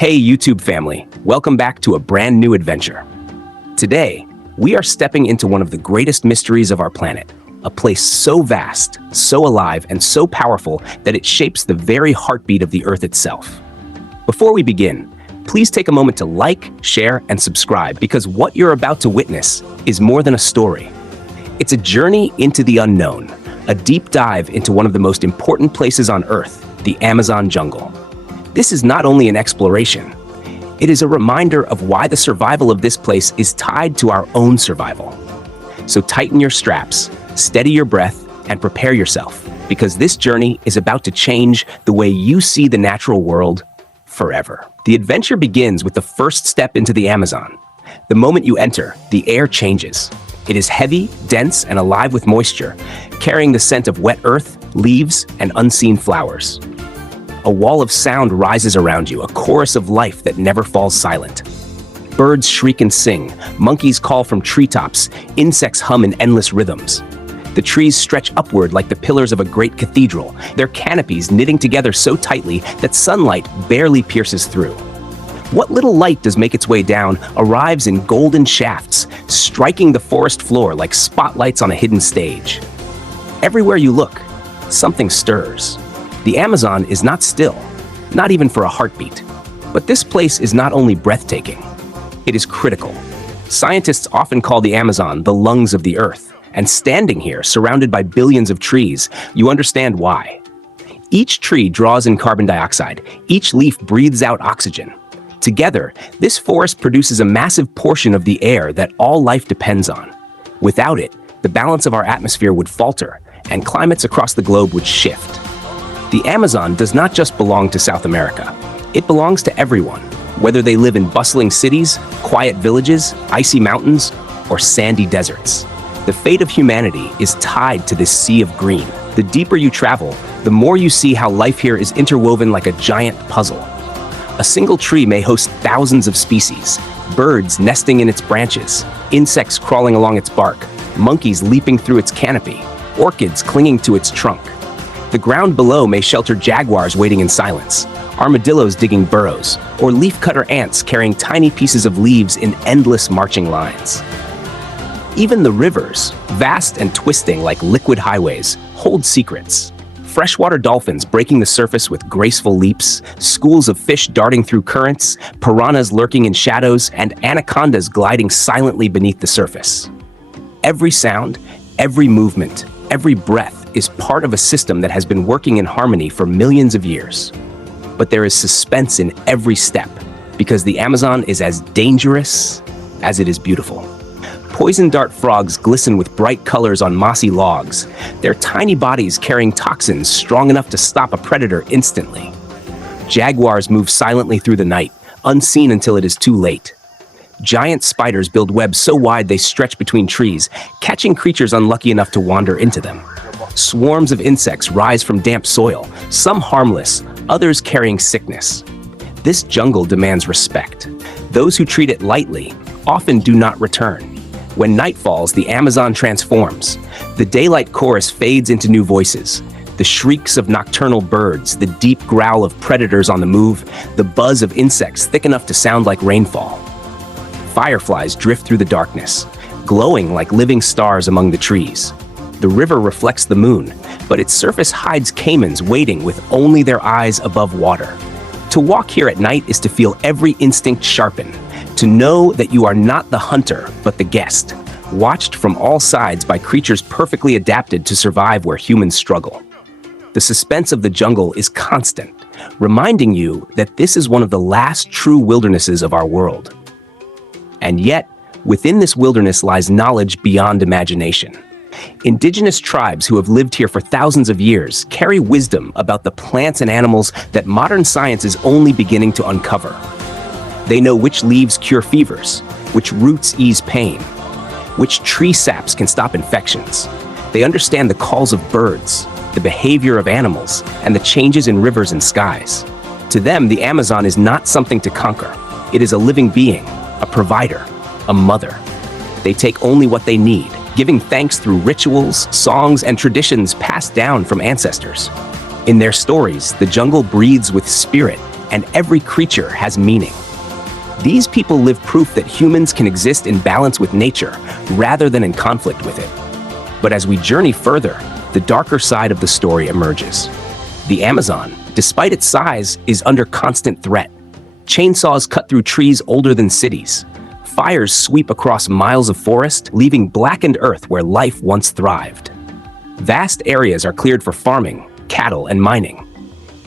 Hey YouTube family, welcome back to a brand new adventure. Today, we are stepping into one of the greatest mysteries of our planet, a place so vast, so alive, and so powerful that it shapes the very heartbeat of the Earth itself. Before we begin, please take a moment to like, share, and subscribe because what you're about to witness is more than a story. It's a journey into the unknown, a deep dive into one of the most important places on Earth, the Amazon jungle. This is not only an exploration, it is a reminder of why the survival of this place is tied to our own survival. So tighten your straps, steady your breath, and prepare yourself, because this journey is about to change the way you see the natural world forever. The adventure begins with the first step into the Amazon. The moment you enter, the air changes. It is heavy, dense, and alive with moisture, carrying the scent of wet earth, leaves, and unseen flowers. A wall of sound rises around you, a chorus of life that never falls silent. Birds shriek and sing, monkeys call from treetops, insects hum in endless rhythms. The trees stretch upward like the pillars of a great cathedral, their canopies knitting together so tightly that sunlight barely pierces through. What little light does make its way down arrives in golden shafts, striking the forest floor like spotlights on a hidden stage. Everywhere you look, something stirs. The Amazon is not still, not even for a heartbeat. But this place is not only breathtaking, it is critical. Scientists often call the Amazon the lungs of the Earth, and standing here, surrounded by billions of trees, you understand why. Each tree draws in carbon dioxide, each leaf breathes out oxygen. Together, this forest produces a massive portion of the air that all life depends on. Without it, the balance of our atmosphere would falter, and climates across the globe would shift. The Amazon does not just belong to South America. It belongs to everyone, whether they live in bustling cities, quiet villages, icy mountains, or sandy deserts. The fate of humanity is tied to this sea of green. The deeper you travel, the more you see how life here is interwoven like a giant puzzle. A single tree may host thousands of species, birds nesting in its branches, insects crawling along its bark, monkeys leaping through its canopy, orchids clinging to its trunk. The ground below may shelter jaguars waiting in silence, armadillos digging burrows, or leafcutter ants carrying tiny pieces of leaves in endless marching lines. Even the rivers, vast and twisting like liquid highways, hold secrets. Freshwater dolphins breaking the surface with graceful leaps, schools of fish darting through currents, piranhas lurking in shadows, and anacondas gliding silently beneath the surface. Every sound, every movement, every breath is part of a system that has been working in harmony for millions of years. But there is suspense in every step, because the Amazon is as dangerous as it is beautiful. Poison dart frogs glisten with bright colors on mossy logs, their tiny bodies carrying toxins strong enough to stop a predator instantly. Jaguars move silently through the night, unseen until it is too late. Giant spiders build webs so wide they stretch between trees, catching creatures unlucky enough to wander into them. Swarms of insects rise from damp soil, some harmless, others carrying sickness. This jungle demands respect. Those who treat it lightly often do not return. When night falls, the Amazon transforms. The daylight chorus fades into new voices. The shrieks of nocturnal birds, the deep growl of predators on the move, the buzz of insects thick enough to sound like rainfall. Fireflies drift through the darkness, glowing like living stars among the trees. The river reflects the moon, but its surface hides caimans waiting with only their eyes above water. To walk here at night is to feel every instinct sharpen, to know that you are not the hunter, but the guest, watched from all sides by creatures perfectly adapted to survive where humans struggle. The suspense of the jungle is constant, reminding you that this is one of the last true wildernesses of our world. And yet, within this wilderness lies knowledge beyond imagination. Indigenous tribes who have lived here for thousands of years carry wisdom about the plants and animals that modern science is only beginning to uncover. They know which leaves cure fevers, which roots ease pain, which tree saps can stop infections. They understand the calls of birds, the behavior of animals, and the changes in rivers and skies. To them, the Amazon is not something to conquer. It is a living being, a provider, a mother. They take only what they need, giving thanks through rituals, songs, and traditions passed down from ancestors. In their stories, the jungle breathes with spirit, and every creature has meaning. These people live proof that humans can exist in balance with nature rather than in conflict with it. But as we journey further, the darker side of the story emerges. The Amazon, despite its size, is under constant threat. Chainsaws cut through trees older than cities. Fires sweep across miles of forest, leaving blackened earth where life once thrived. Vast areas are cleared for farming, cattle, and mining.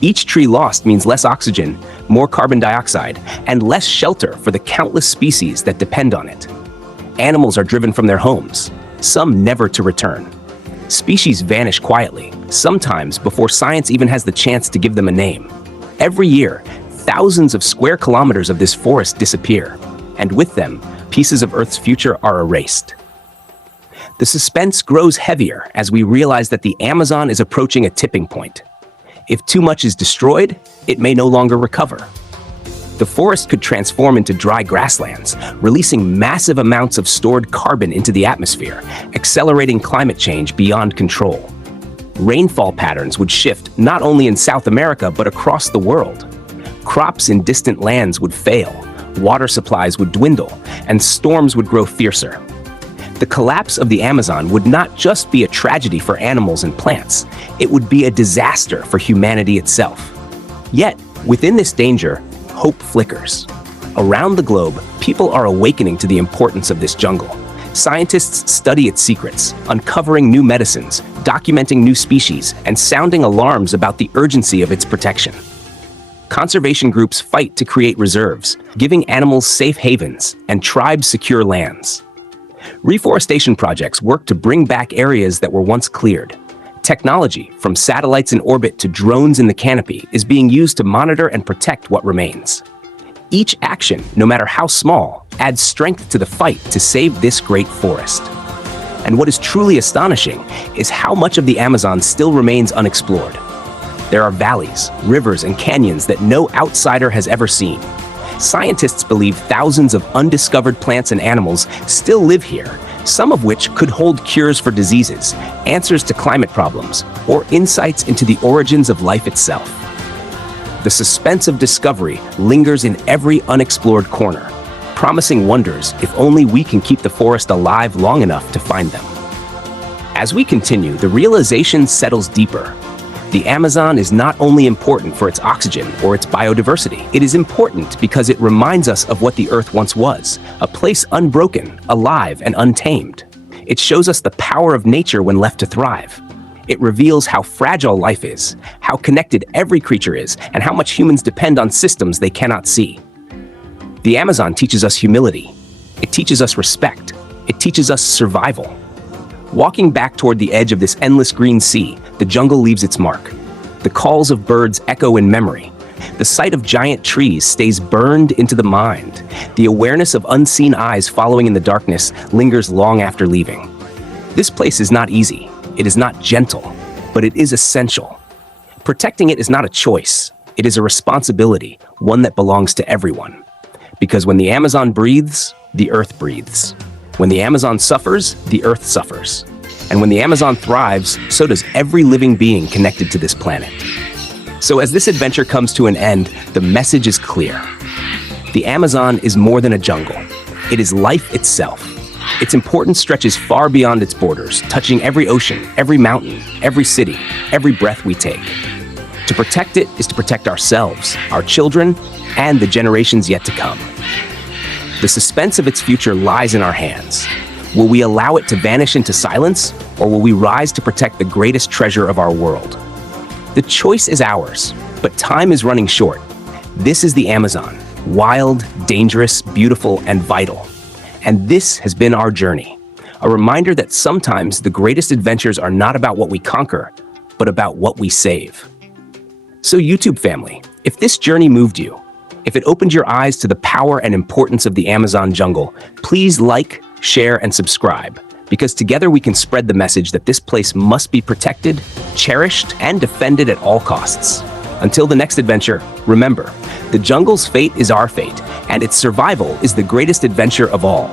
Each tree lost means less oxygen, more carbon dioxide, and less shelter for the countless species that depend on it. Animals are driven from their homes, some never to return. Species vanish quietly, sometimes before science even has the chance to give them a name. Every year, thousands of square kilometers of this forest disappear, and with them, pieces of Earth's future are erased. The suspense grows heavier as we realize that the Amazon is approaching a tipping point. If too much is destroyed, it may no longer recover. The forest could transform into dry grasslands, releasing massive amounts of stored carbon into the atmosphere, accelerating climate change beyond control. Rainfall patterns would shift not only in South America but across the world. Crops in distant lands would fail, water supplies would dwindle, and storms would grow fiercer. The collapse of the Amazon would not just be a tragedy for animals and plants, it would be a disaster for humanity itself. Yet, within this danger, hope flickers. Around the globe, people are awakening to the importance of this jungle. Scientists study its secrets, uncovering new medicines, documenting new species, and sounding alarms about the urgency of its protection. Conservation groups fight to create reserves, giving animals safe havens and tribes secure lands. Reforestation projects work to bring back areas that were once cleared. Technology, from satellites in orbit to drones in the canopy, is being used to monitor and protect what remains. Each action, no matter how small, adds strength to the fight to save this great forest. And what is truly astonishing is how much of the Amazon still remains unexplored. There are valleys, rivers, and canyons that no outsider has ever seen. Scientists believe thousands of undiscovered plants and animals still live here, some of which could hold cures for diseases, answers to climate problems, or insights into the origins of life itself. The suspense of discovery lingers in every unexplored corner, promising wonders if only we can keep the forest alive long enough to find them. As we continue, the realization settles deeper. The Amazon is not only important for its oxygen or its biodiversity, it is important because it reminds us of what the Earth once was, a place unbroken, alive, and untamed. It shows us the power of nature when left to thrive. It reveals how fragile life is, how connected every creature is, and how much humans depend on systems they cannot see. The Amazon teaches us humility. It teaches us respect. It teaches us survival. Walking back toward the edge of this endless green sea, the jungle leaves its mark. The calls of birds echo in memory. The sight of giant trees stays burned into the mind. The awareness of unseen eyes following in the darkness lingers long after leaving. This place is not easy. It is not gentle, but it is essential. Protecting it is not a choice. It is a responsibility, one that belongs to everyone. Because when the Amazon breathes, the earth breathes. When the Amazon suffers, the earth suffers. And when the Amazon thrives, so does every living being connected to this planet. So as this adventure comes to an end, the message is clear. The Amazon is more than a jungle. It is life itself. Its importance stretches far beyond its borders, touching every ocean, every mountain, every city, every breath we take. To protect it is to protect ourselves, our children, and the generations yet to come. The suspense of its future lies in our hands. Will we allow it to vanish into silence, or will we rise to protect the greatest treasure of our world? The choice is ours, but time is running short. This is the Amazon, wild, dangerous, beautiful, and vital. And this has been our journey, a reminder that sometimes the greatest adventures are not about what we conquer, but about what we save. So YouTube family, if this journey moved you, if it opened your eyes to the power and importance of the Amazon jungle, please like, share, and subscribe, because together we can spread the message that this place must be protected, cherished, and defended at all costs. Until the next adventure, remember, the jungle's fate is our fate, and its survival is the greatest adventure of all.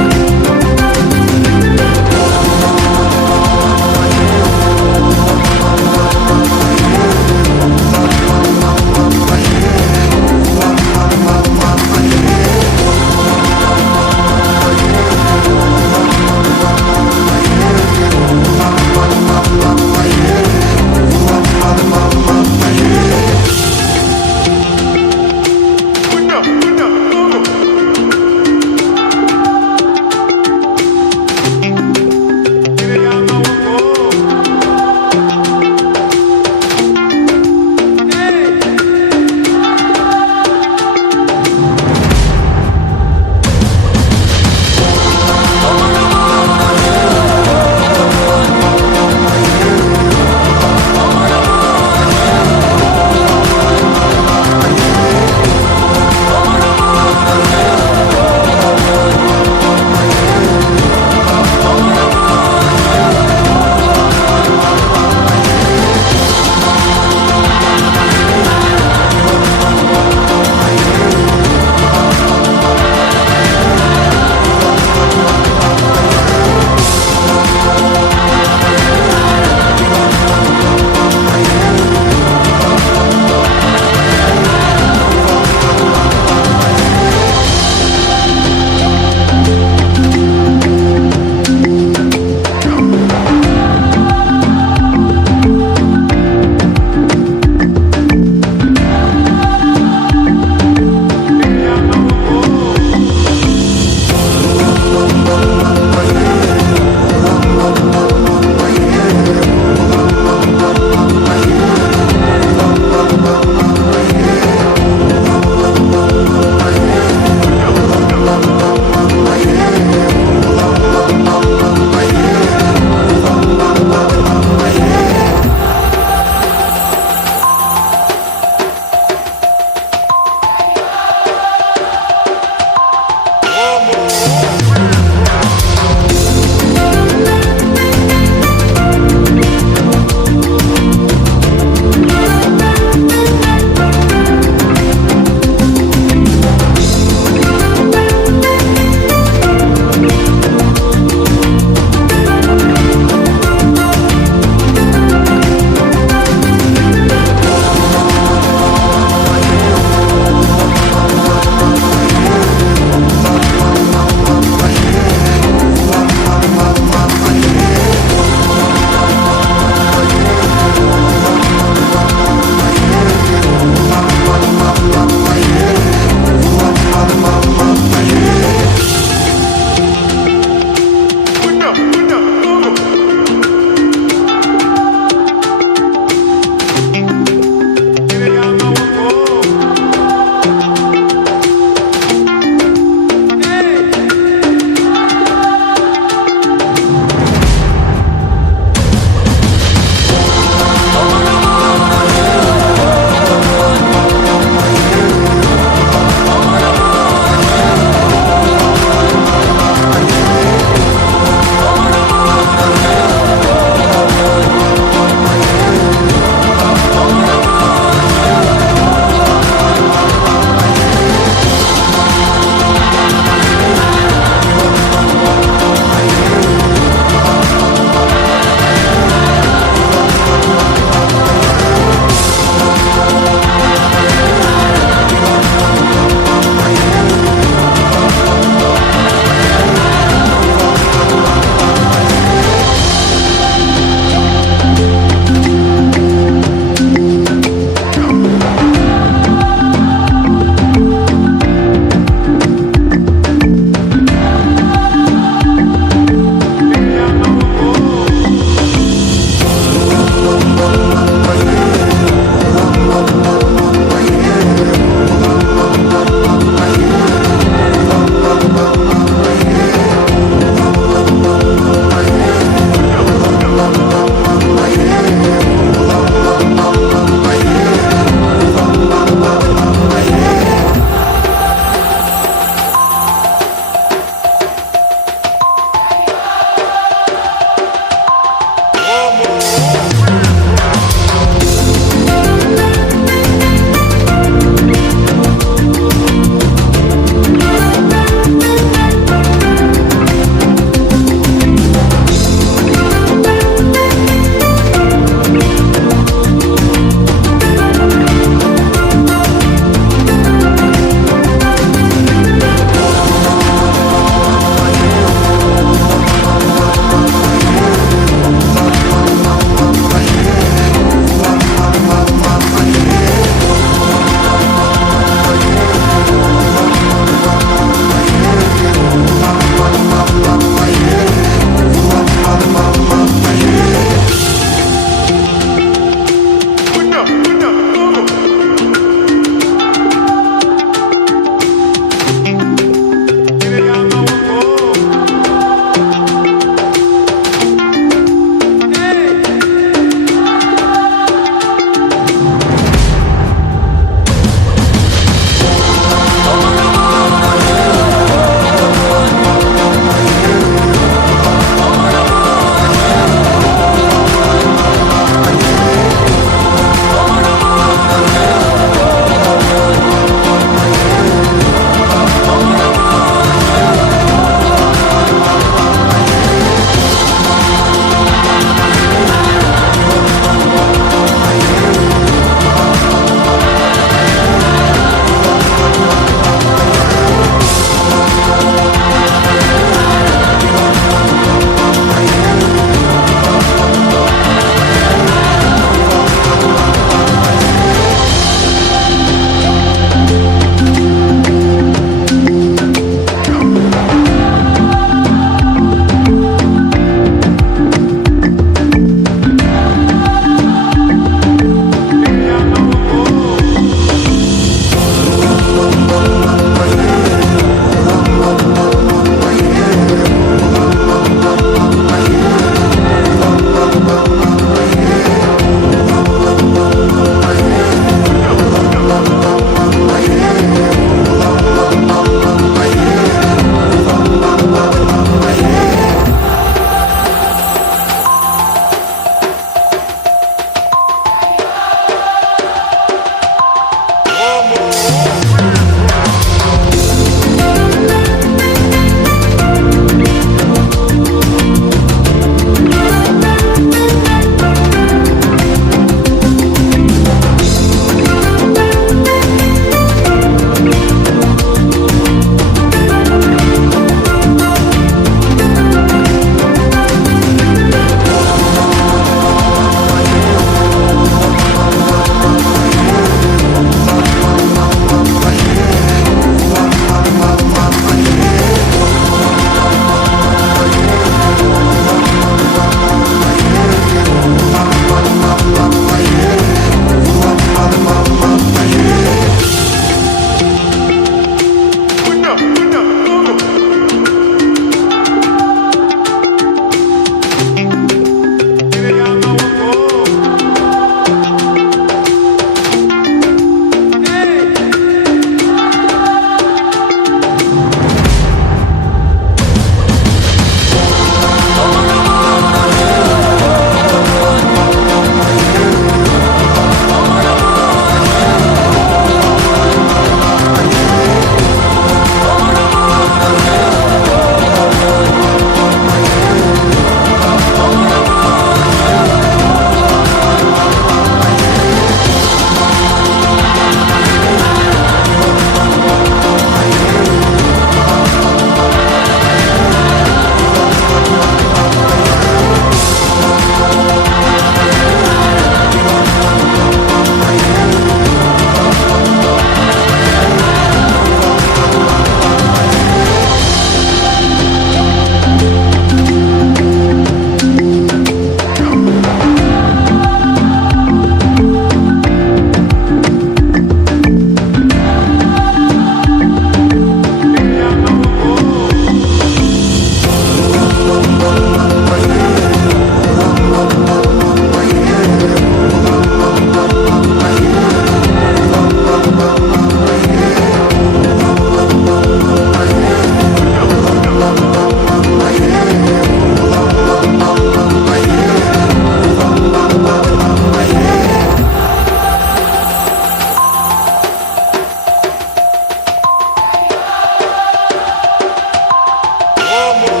Vamos!